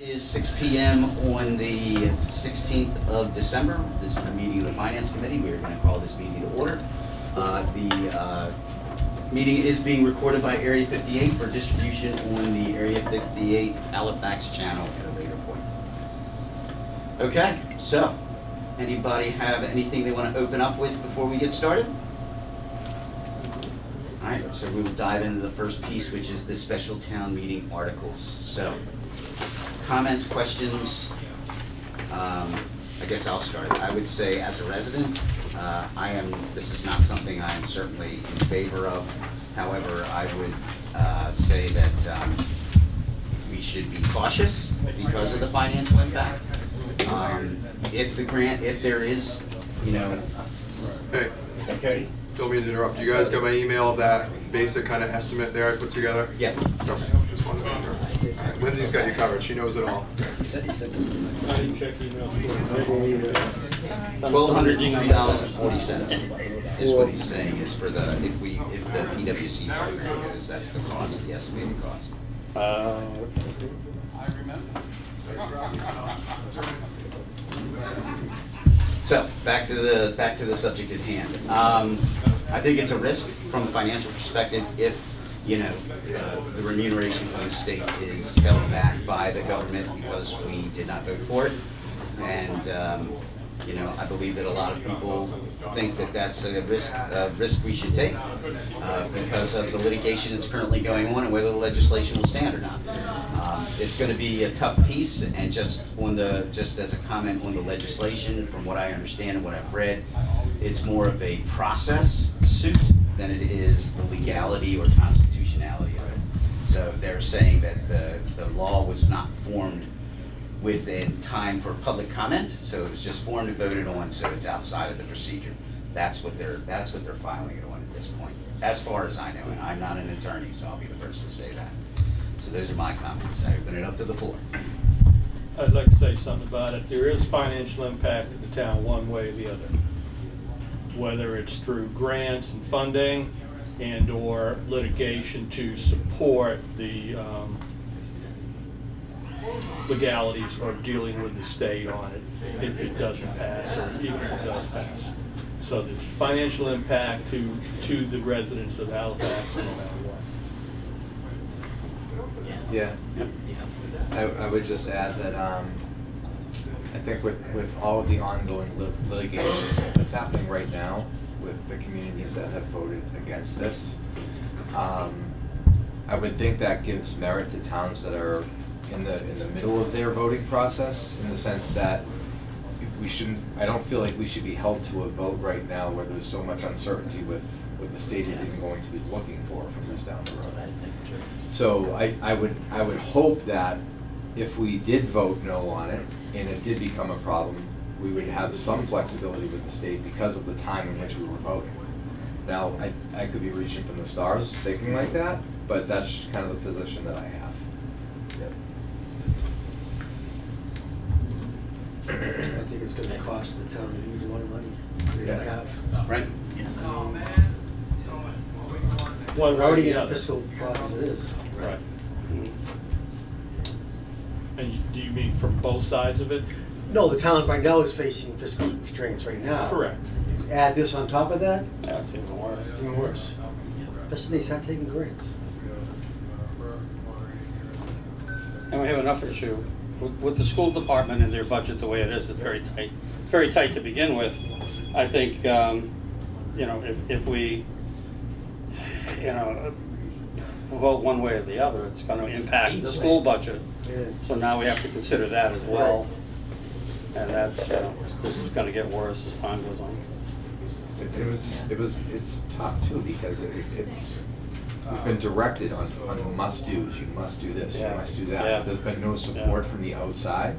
Is 6 p.m. on the 16th of December. This is the meeting of the Finance Committee. We're going to call this meeting to order. The meeting is being recorded by Area 58 for distribution on the Area 58 Halifax channel at a later point. Okay, so anybody have anything they want to open up with before we get started? All right, so we will dive into the first piece, which is the special town meeting articles. So, comments, questions? I guess I'll start. I would say, as a resident, this is not something I am certainly in favor of. However, I would say that we should be cautious because of the financial impact. If there is, Hey, okay. don't mean to interrupt. You guys got my email of that basic kind of estimate there I put together? Yeah. Okay, just wanted to make sure. All right, Lindsay's got you covered. She knows it all. I didn't check email. $1,203.40 is what he's saying is for the if the PWC program goes, that's the cost, the estimated cost. So back to the subject at hand. I think it's a risk from a financial perspective if the remuneration from the state is held back by the government because we did not vote for it, and I believe that a lot of people think that that's a risk we should take because of the litigation that's currently going on and whether the legislation will stand or not. It's going to be a tough piece, and just as a comment on the legislation, from what I understand and what I've read, it's more of a process suit than it is the legality or constitutionality of it. So they're saying that the law was not formed within time for public comment, so it was just formed and voted on, so it's outside of the procedure. That's what they're filing it on at this point, as far as I know, and I'm not an attorney, so I'll be the first to say that. So those are my comments. I open it up to the floor. I'd like to say something about it. There is financial impact to the town one way or the other, whether it's through grants and funding and or litigation to support the legalities of dealing with the state on it if it doesn't pass, or even if it does pass. So there's financial impact to the residents of Halifax no matter what. Yeah, I would just add that I think with all of the ongoing litigation that's happening right now with the communities that have voted against this, I would think that gives merit to towns that are in the middle of their voting process, in the sense that I don't feel like we should be held to a vote right now where there's so much uncertainty with what the state is even going to be looking for from this down the road. So I would hope that if we did vote no on it and it did become a problem, we would have some flexibility with the state because of the time in which we were voting. Now, I could be reaching from the stars thinking like that, but that's kind of the position that I have. I think it's gonna cost the town a huge amount of money. They don't have. Right? One We're way or already the in a other. fiscal problem as it is. Right. And do you mean from both sides of it? No, the town right now is facing fiscal restraints right now. Correct. Add this on top of that, Yeah, it's even worse. it's even worse. Especially they start taking grants. And we have another issue with the school department and their budget the way it is. It's very tight. It's very tight to begin with. I think, if we, vote one way or the other, it's going to impact the school budget. Yeah. So now we have to consider that as well. And that's, this is going to get worse as time goes on. It's tough too, because we've been directed on must-dos. You must do this, you Yeah. must do that. Yeah. There's been no support from the outside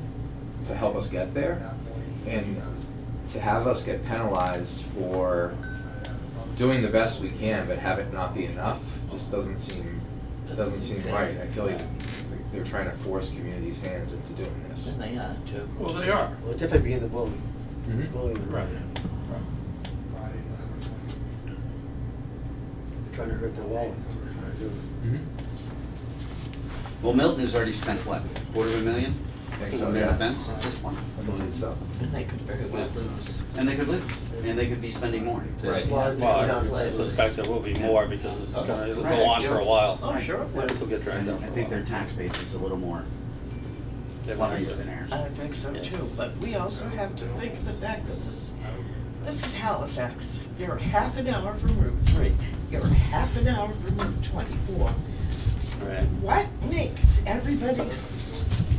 to help us get there. And to have us get penalized for doing the best we can, but have it not be enough, just doesn't seem right. I feel like they're trying to force communities' hands into doing this. And they are too. Well, they are. Well, it's definitely being the bully. Mhm. Bullying the Right. They're trying to hurt the wallet. That's what they're trying to do. Mhm. Well, Milton has already spent what, $250,000 fix on their fence at this point. I believe so. And they could very well lose. And they could lose, and they could be spending more. Right. Slide Well, I down the suspect there will be more because it'll go Right. on for a while. Oh, sure. Yeah, this will get dragged And out for I a think their while. tax base is a little more fluffy than theirs. I think so Yes. too, but we also have to think of the fact, this is Halifax. You're half an hour from Route 3. You're half an hour from Route 24. Right. What makes everybody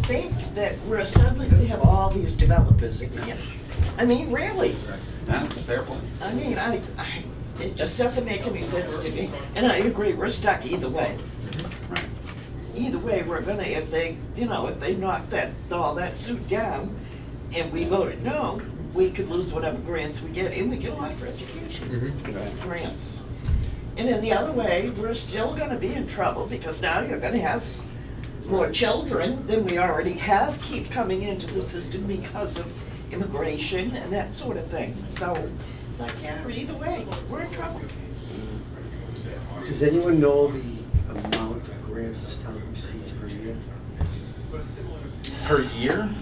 think that we're suddenly gonna have all these developers again? I mean, really? That's a fair point. I mean, it just doesn't make any sense to me. And I agree, we're stuck either way. Right. Either way, we're gonna, if they knock all that suit down and we voted no, we could lose whatever grants we get, and we get a lot for education grants. And in the other way, we're still gonna be in trouble because now you're gonna have more children than we already have keep coming into the system because of immigration and that sort of thing. So it's like, yeah, either way, we're in trouble. Does anyone know the amount of grants this town receives per year? Per year? On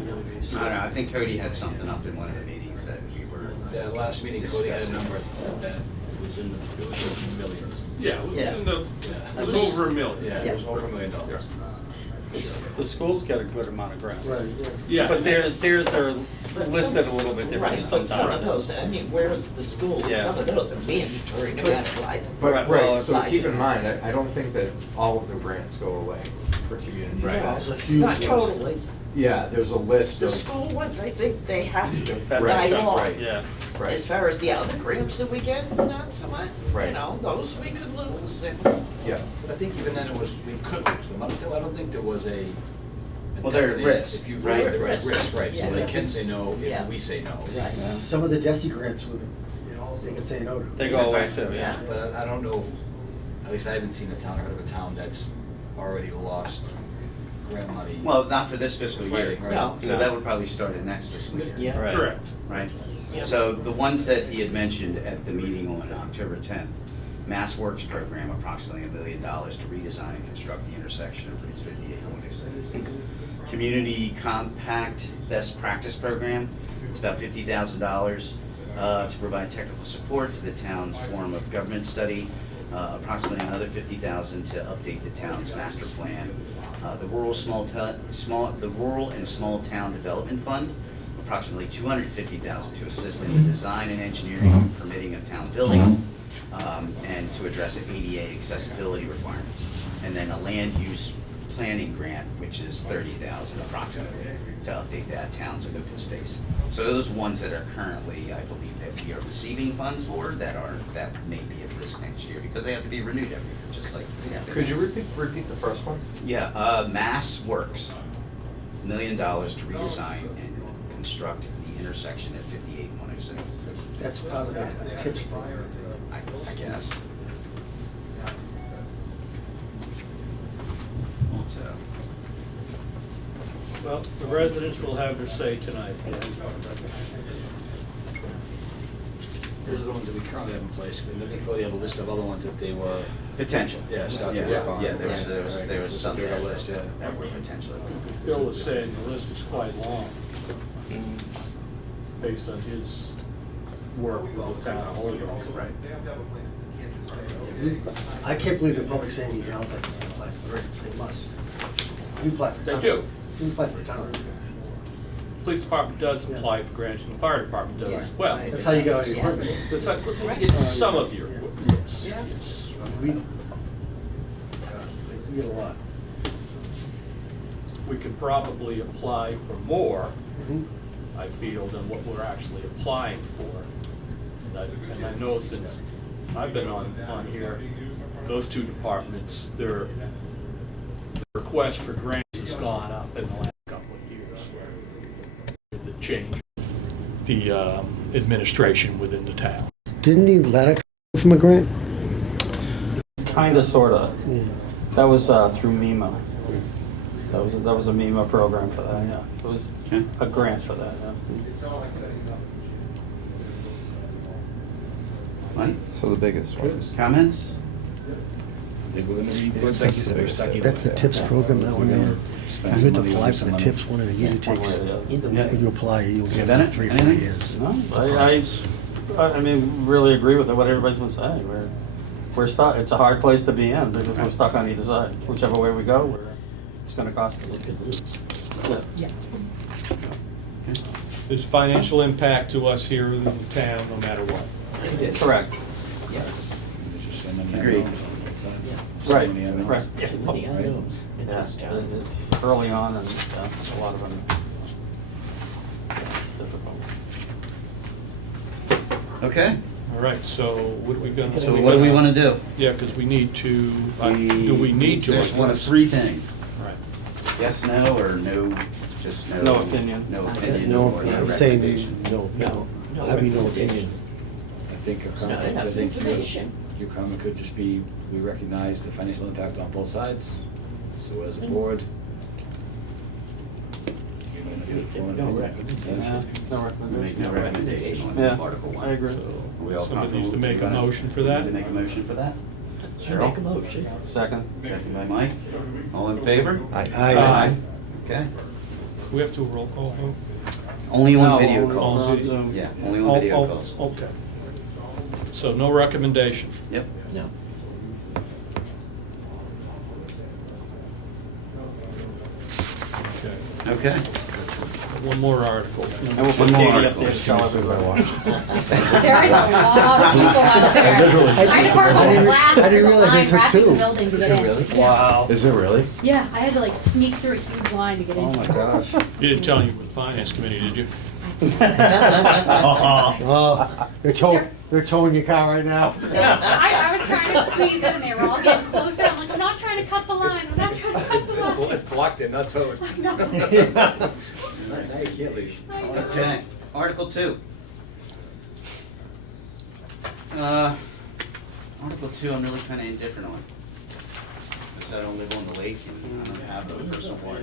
a yearly basis? I don't know, I think Cody had something up in one of the meetings that we were. The last meeting, Cody had a number that was in the, it was in millions. Yeah, it was Yeah. in the, it was over $1 million. Yeah, it was over $1 million. The schools get a good amount of grants. Right, right. Yeah. But theirs are listed a little bit differently Right, but some of sometimes. those, I mean, where is the school? Yeah. Some of those are mandatory no matter what. But, Right, well, right, so it's- keep in mind, I don't think that all of the grants go away for community. Right. No, It's a huge not list. totally. Yeah, there's a list The of. school ones, I think they have to, That's by right, law. right. Yeah. Right. As far as the other grants that we get, not so much. Right. You know, those we could lose. And Yeah, But I think even then it was, we could lose them. I don't think there was a. Well, they're at risk, If you, right? right, risk, right, so Yeah. they can say no Yeah. if we say no. Right. Some of the DESI grants would, they can say no to. They go away too, Yeah. yeah. But I don't know, at least I haven't seen a town, or heard of a town that's already lost grant money. Well, not for this fiscal year. Fighting, right? No. So that would probably start in next fiscal year. Yeah. Right. Correct. Right? Yeah. So the ones that he had mentioned at the meeting on October 10th, Mass Works program, approximately $1 million to redesign and construct the intersection of Routes 58 and 106. Community Compact Best Practice Program, it's about $50,000 to provide technical support to the town's form of government study. Approximately another $50,000 to update the town's master plan. The Rural and Small Town Development Fund, approximately $250,000 to assist in the design and engineering and permitting of town buildings, and to address ADA accessibility requirements. And then a land use planning grant, which is $30,000 approximately, to update that town's open space. So those ones that are currently, I believe, that we are receiving funds for, that may be at risk next year, because they have to be renewed every year, just like. could you repeat the first one? Yeah, Mass Works, $1 million to redesign and construct the intersection at 58 and 106. That's part of that TIPS program, I think. I guess. So, Well, the residents will have their say tonight. Those are the ones that we currently have in place. I think Cody have a list of other ones that they were, potential. yeah, start to Yeah, work on. Yeah, there was some There that was a list, yeah. that were potentially. Bill was saying the list is quite long, based on his work with the town of Halifax. Right. I can't believe the public saying we Halifax doesn't apply for grants, they must. We apply for. They do. We apply for a town. Police department does apply for grants, and the fire department does as well. That's how you get all your equipment. That's how you get some of your, yes, Yeah. yes. We, God, we get a lot. We could probably apply for more, Mhm. I feel, than what we're actually applying for. And I know since I've been on here, those two departments, their request for grants has gone up in the last couple of years. With the change, the administration within the town. Didn't the letter come from a grant? Kinda, sorta. Yeah. That was through MEMA. That was a MEMA program for that, yeah. It was Okay. a grant for that, yeah. Mike, So the biggest ones. comments? That's the TIPS program, that one there. You have to apply for the TIPS one, and it usually takes, when you apply, you'll get Bennett, about 3 or 4 anything? years. No, I mean, really agree with what everybody's been saying. We're stuck, it's a hard place to be in because we're stuck on either side. Whichever way we go, it's gonna cost us. Yeah. There's financial impact to us here in the town, no matter what. Correct. Agreed. Right, right. Too many unknowns in Yeah, this town. it's early on and a lot of them. It's difficult. Okay, All right, so what are we gonna? so what do we want to do? Yeah, because we need to, do we need to? There's one of three things. Right. Yes, no, or no, just no? No opinion. No opinion No, or no I'm saying recommendation. no, No, no I'll be no recommendation. opinion. I think, There's not enough information. your comment could just be, we recognize the financial impact on both sides, so as a board. No recommendation. Yeah, no We make no recommendation. recommendation Yeah, on Article 1. I agree. Are we all Somebody needs to comfortable make a with that? motion for that. Need to make a motion for that? I make a motion. Second. Second by Mike. All in favor? Aye. Okay. We have to roll call vote? Only on No, video only calls. on Zoom. Yeah, only on video Oh, calls. okay. So no recommendation. Yep. No. Okay. Okay. One more article. And we'll put One more Katie up there article. to tell everybody. There is a lot of people out there. I just parked I in didn't- glass I didn't with a realize they line took wrapping two. the building to get in. Yeah. Wow. Is it really? Yeah, I had to like sneak through a huge line to get in. Oh my gosh. You didn't tell you with finance committee, did you? Oh, they're towing your car right now. I was trying to squeeze in and they were all getting closer. I'm like, I'm not trying to cut the line. I'm not trying to cut the line. It's blocked in, not towed. I know. Now you can't leave. I know. Okay. Article 2. Article 2, I'm really kind of indifferent on. Because I don't live on the lake and I don't have a personal water.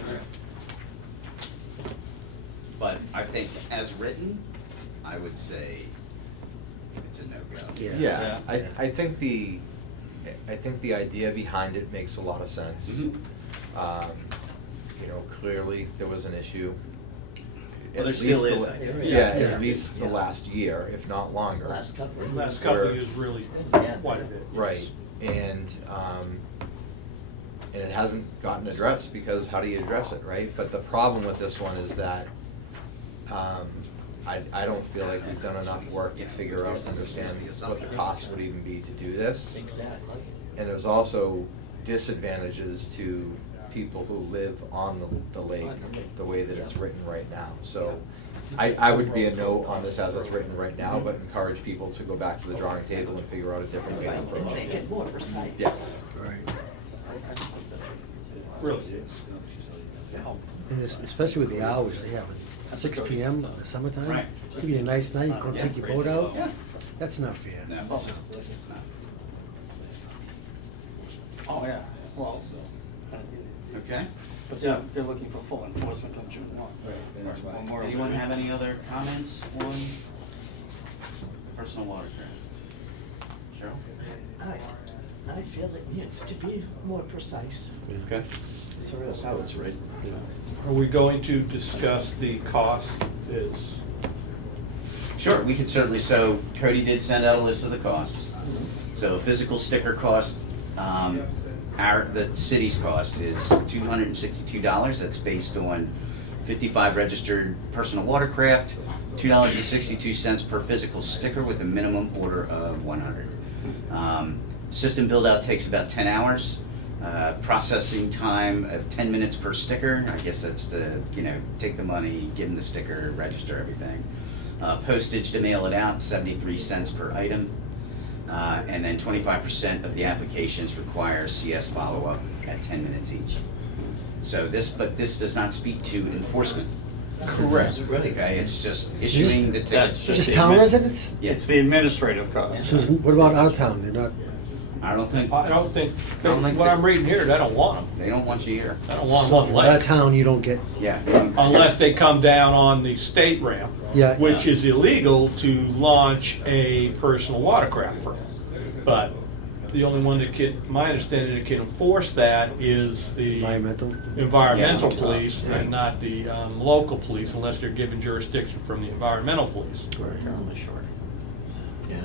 But I think as written, I would say it's a no-go. Yeah, Yeah. I think the idea behind it makes a lot of sense. Mhm. You know, clearly there was an issue. Well, there At still least is, the- I think. Yeah, Yeah. at least the last year, if not longer. Last couple of years. Last couple Where- of years really Yeah. quite a bit. Right, and it hasn't gotten addressed, because how do you address it, right? But the problem with this one is that, I don't feel like we've done enough work to figure out, understand what the cost would even be to do this. Exactly. And there's also disadvantages to people who live on the lake, the way that it's written right now. So I would be a no on this as it's written right now, but encourage people to go back to the drawing table and figure out a different way to And approach make it. it more precise. Yeah. Right. Really is. And especially with the hours they have, at 6 PM in the summertime. Right. Give you a nice night, you go Yeah. take your boat out. Yeah. That's not fair. No, it's not. Oh, yeah, well, Okay. but they're looking for full enforcement come June 1. One more. Anyone have any other comments on personal watercraft? Cheryl? I feel it needs to be more precise. Okay. So that's how it's written. Are we going to discuss the cost is? Sure, we could certainly, so Cody did send out a list of the costs. So physical sticker cost, the city's cost is $262. That's based on 55 registered personal watercraft, $2.62 per physical sticker with a minimum order of 100. System build out takes about 10 hours. Processing time of 10 minutes per sticker. I guess that's to, take the money, give them the sticker, register everything. Postage to mail it out, 73 cents per item. And then 25% of the applications require CS follow-up at 10 minutes each. So this does not speak to enforcement. Correct. Okay, it's just issuing the That's tickets. Just town residents? Yeah. It's the administrative cost. So what about out of town? They're not, I don't think, I don't think, I don't think what that- I'm reading here, they don't want them. they don't want you here. I don't want them on out of lake. town, you don't get, Yeah. Unless they come down on the state ramp, Yeah. which is illegal to launch a personal watercraft from. But the only one that can, my understanding, that can enforce that is the environmental Yeah. police and not the local police, unless they're given jurisdiction from the environmental police. We're currently short. Yeah.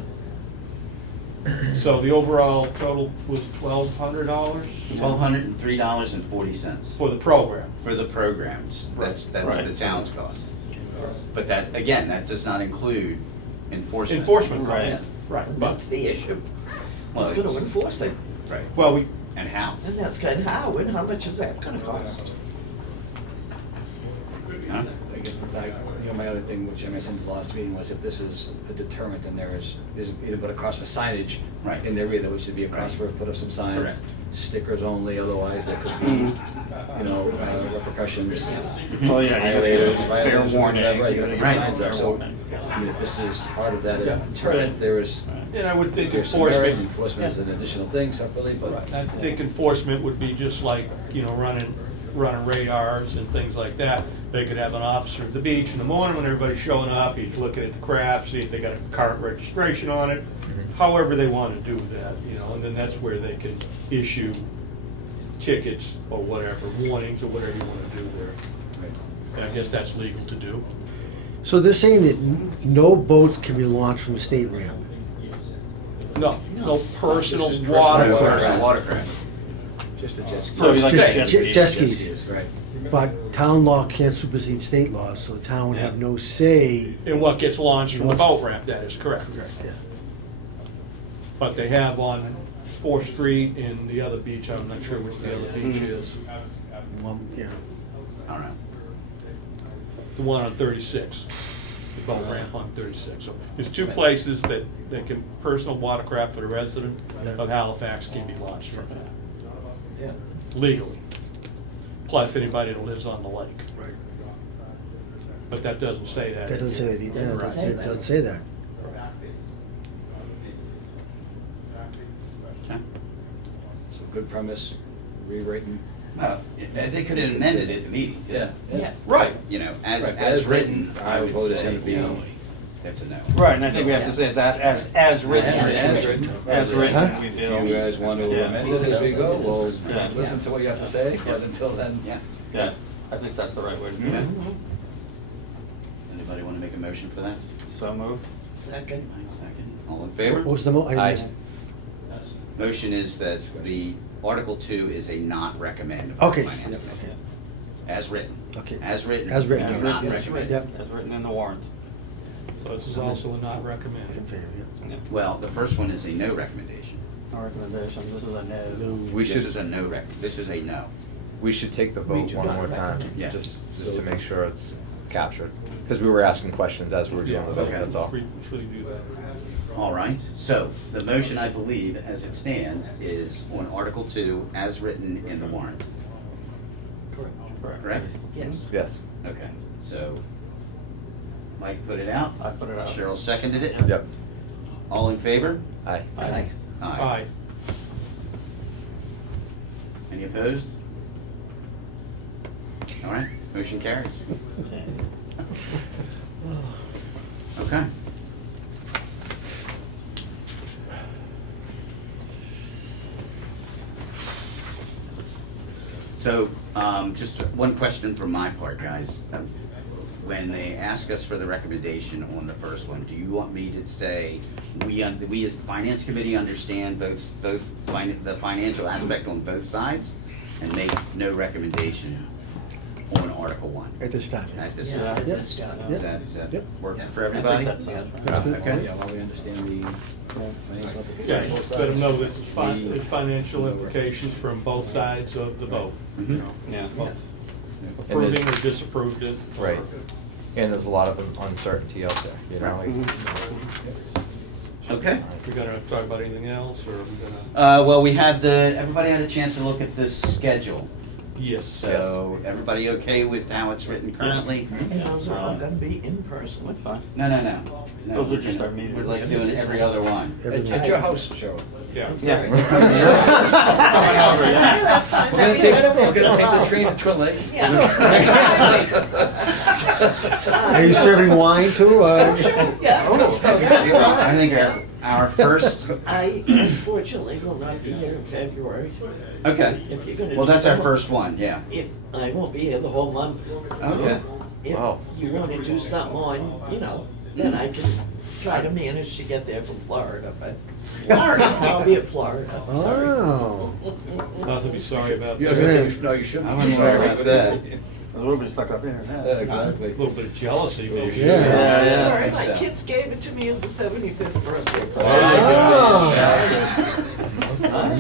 So the overall total was $1,200 $1,203.40 for the program. for the programs. That's Right. the town's cost. But that, again, that does not include enforcement. Enforcement, Right. right, right. And But, that's the issue. Well, Who's gonna it's- enforce it? Right. well, we, And how? And that's kind of how, and how much is that gonna cost? Huh? I guess my other thing, which I mentioned in the last meeting, was if this is a deterrent, then there's either put a cost for signage Right. in there either, which should be a cost for put up some signs, Correct. stickers only, otherwise there could be, repercussions. Oh, yeah, Violators, fair violators, warning. whatever, you gotta put Right. signs up, Fair so, warning. I mean, if this is part of that as a deterrent, there is, and I would think there's some merit. enforcement, Enforcement is an additional thing separately, but. I think enforcement would be just like, running radars and things like that. They could have an officer at the beach in the morning when everybody's showing up, he's looking at the craft, see if they got a cart registration on it, however they want to do that, and then that's where they can issue tickets or whatever, warnings or whatever you want to do there. And I guess that's legal to do. So they're saying that no boats can be launched from a state ramp. No personal This is personal watercraft. Watercraft. Just a jet ski. So it'd be like Just jet jet skis. skis. Right. But town law can't supersede state law, so the town would have no say. And what gets launched from the boat ramp, that is correct. Yeah. But they have on 4th Street and the other beach, I'm not sure which the other beach is, Well, yeah. All right. the one on 36, the boat ramp on 36. So there's two places that can, personal watercraft for the resident of Halifax can be launched from, Yeah. legally. Plus anybody that lives on the lake. Right. But that doesn't say that. That doesn't say that either. Yeah, Doesn't it doesn't say that. Okay. So good premise, rewritten. They could have amended it at the meeting. too. Yeah. Right. As Right, written, I would vote is say gonna be- that's a no. Right, and I think we have to say that as written. As written. As Huh? written, we If feel. you guys want to Yeah. amend it as we go, we'll Yeah. listen to what you have to say, but until then. Yeah. Yeah, I think that's the right way to do Yeah. it. Anybody want to make a motion for that? So moved. Second. Second. All in favor? What was the Aye. Motion is that the Article 2 is a not recommend. of Okay, the Finance yep, Committee. okay. As written. Okay. As written. As written, do yeah. Not As recommend. Yep. As written in the warrant. So this is also a not In recommended. favor, yeah. Well, the first one is a no recommendation. No recommendation, this is a no. We This should, is a no this is a no. we should take the vote one more time, Yeah. just to make sure it's captured. Because we were asking questions as we were doing the vote, okay. that's all. We should do that. All right, so the motion, I believe, as it stands, is on Article 2 as written in the warrant. Correct? Yes. Yes. Okay, so Mike put it out. I put it out. Cheryl seconded it. Yep. All in favor? Aye. Aye. Aye. Any opposed? All right, motion carries. Okay. So, just one question from my part, guys. When they ask us for the recommendation on the first one, do you want me to say, we as the Finance Committee understand the financial aspect on both sides and make no recommendation on Article 1? At this time, yeah. At this Yeah, time? at this time. Does that Yep. work I for think everybody? that sounds right. That's good. Okay. Yeah, while we understand the financial implications. Yeah, on both let them sides. know that there's financial implications from both sides of the vote. Mhm. Yeah. Both And Approving or there's- disapproved it. or- Right. And there's a lot of uncertainty out there, you know, like. Okay. We gonna talk about anything else, or are we gonna? Well, everybody had a chance to look at this schedule. Yes. So, everybody okay with how it's written currently? And those are all gonna be in person. That's fine. No. No, Those are we're just gonna- our meetings. We're like doing every other one. Everything. At your house, Cheryl. Yeah. Yeah. We're gonna take the train to Twin Lakes. Are you serving wine too? Yeah. I think our first, I unfortunately will not be here in February. okay, If you're gonna well, do that's our the- first one, yeah. If, I won't be here the whole month. Okay. If Wow. you wanna do something on, then I can try to manage to get there from Florida, but Florida, I'll be at Florida. Sorry. Oh. Nothing to be sorry about. You no, you shouldn't. I wouldn't worry about that. We'll be stuck up here. Yeah, A exactly. little bit of jealousy, maybe. Yeah. I'm Yeah, sorry, I my think so. kids gave it to me as a 75th birthday. Oh.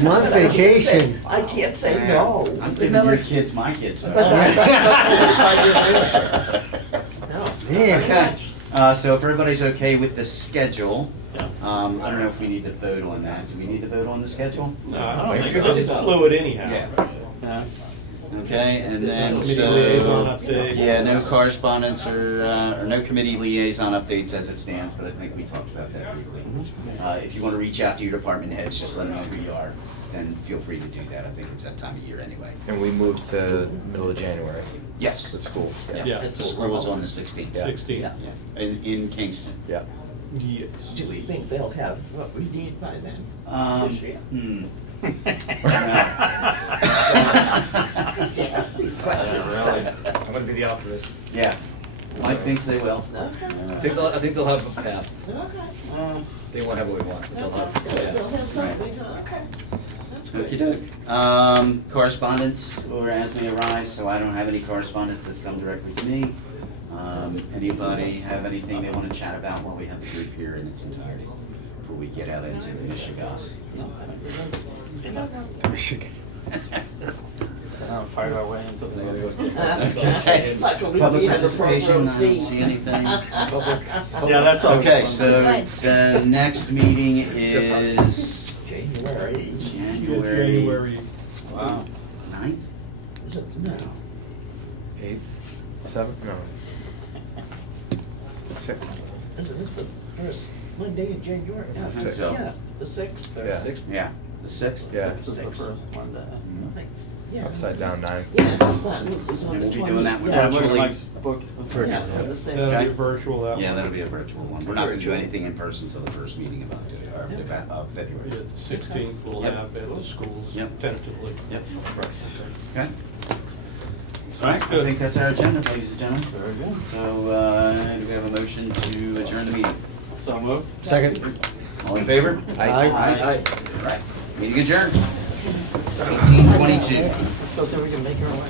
Month vacation. I can't say no. I'm giving your kids my kids. No. Yeah. Okay, so if everybody's okay with the schedule, I don't know if we need to vote on that. Do we need to vote on the schedule? No, I don't think it's so. fluid anyhow. Yeah. Okay, and then, Committee liaison so, update. yeah, no correspondence or no committee liaison updates as it stands, but I think we talked about that briefly. If you want to reach out to your department heads, just let them know who you are, then feel free to do that. I think it's that time of year anyway. And we moved to middle of January, Yes. the school. Yeah. The school is on the 16th. 16. Yeah, in Kingston. Yeah. Yes. Do we think they'll have what we need by then? This year? Yes, these questions. I'm gonna be the optimist. Yeah, Mike thinks they will. Okay, I think they'll have a path. okay. They won't have what we want, but That they'll sounds have. good. They'll have something, okay. That's good. Okey-doke. Correspondence or as may arise, so I don't have any correspondence that's come directly to me. Anybody have anything they want to chat about while we have the group here in its entirety before we get out into the Michigas? Michigan. Fight our way into the. Okay. Luckily, we Public have a front participation, I row don't seat. see anything. Yeah, that's all. Okay, so the next meeting is January. January Wow. 9th? Is it? No. 8th, 7th, no. 6th. Isn't it the first Monday in January? I think so. Yeah, the 6th or Yeah. 6th. Yeah, the 6th? Yeah. This is the first one that. Yeah. Upside down 9. Yeah, it's not, it was on the We'll be 20th. doing that one Yeah, look at virtually. Mike's book. Yeah, so the same. That'll be virtual, that one. Yeah, that'll be a virtual one. We're not gonna do anything in person until the first meeting of February. Yeah, the 16th we'll Yep. have at the schools Yep. tentatively. Yep. Okay. All right, I think that's our agenda, ladies and gentlemen. Very good. So, do we have a motion to adjourn the meeting? So moved. Second. All in favor? Aye. All right, meeting adjourned. 18:22. Let's go see if we can make our way.